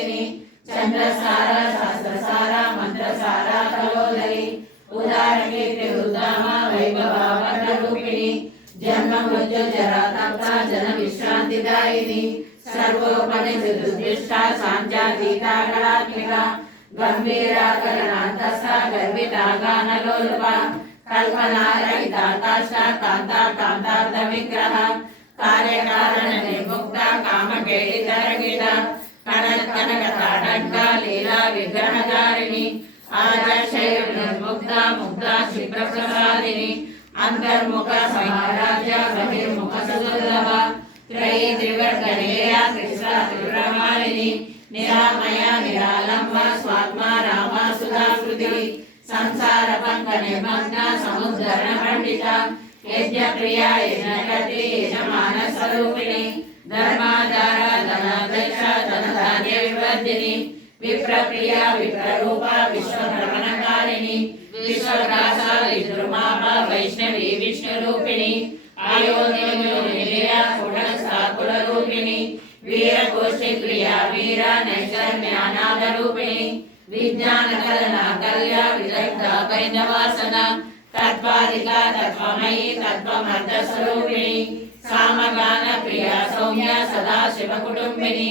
నందిని చంద్రసార శాస్త్రసార మంత్రసార కలోదరి ఉదారకీర్తి ఉద్దామ వైభవ వరరూపిణి జన్మ మృత్యు జరా తప్ప జన విశ్రాంతిదాయిని సర్వోపని దుర్దృష్ట సాంజాతీత కళాత్మిక. గంభీరాకరణాంతస్థ గర్వితాగానలోలుప. కల్పనారహితాకాశ కాంత కాంతార్థ విగ్రహ. కార్యకారణ నిర్ముక్త కామకేళితరగిత కనక కనక తాటంక లీలా విగ్రహధారిణి ఆజశైవ నిర్ముక్త ముక్త క్షిప్రప్రసాదిని అంతర్ముఖ సమారాధ్య బహిర్ముఖ సుదుర్లభ త్రయీ త్రివర్గణేయ కృష్ణ త్రివ్రమాలిని నిరామయ నిరాలంబ స్వాత్మ రామ సుధాకృతి సంసార పంక నిమగ్న సముద్రణ పండిత యజ్ఞ ప్రియ యజ్ఞకర్తి యజమాన స్వరూపిణి ధర్మాధార ధనాధ్యక్ష ధనధాన్య వివర్ధిని విప్రప్రియ విప్రరూప విశ్వభ్రమణకారిణి విశ్వరాస విద్రుమాప వైష్ణవి విష్ణురూపిణి ఆయోనియ రూపిణి వీర కోశి ప్రియ వీర నైషర్మ్యానాద రూపిణి విజ్ఞాన కలన కల్య విదగ్ధ వైనవాసన తత్వాదిక తత్వమయి తత్వమర్ధ స్వరూపిణి సామగాన ప్రియ సౌమ్య సదా శివ కుటుంబిని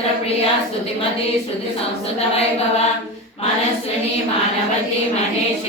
स्तोत्र प्रिया स्तुतिमती स्तुति संस्कृत वैभव मनस्विनी मानवती महेशी।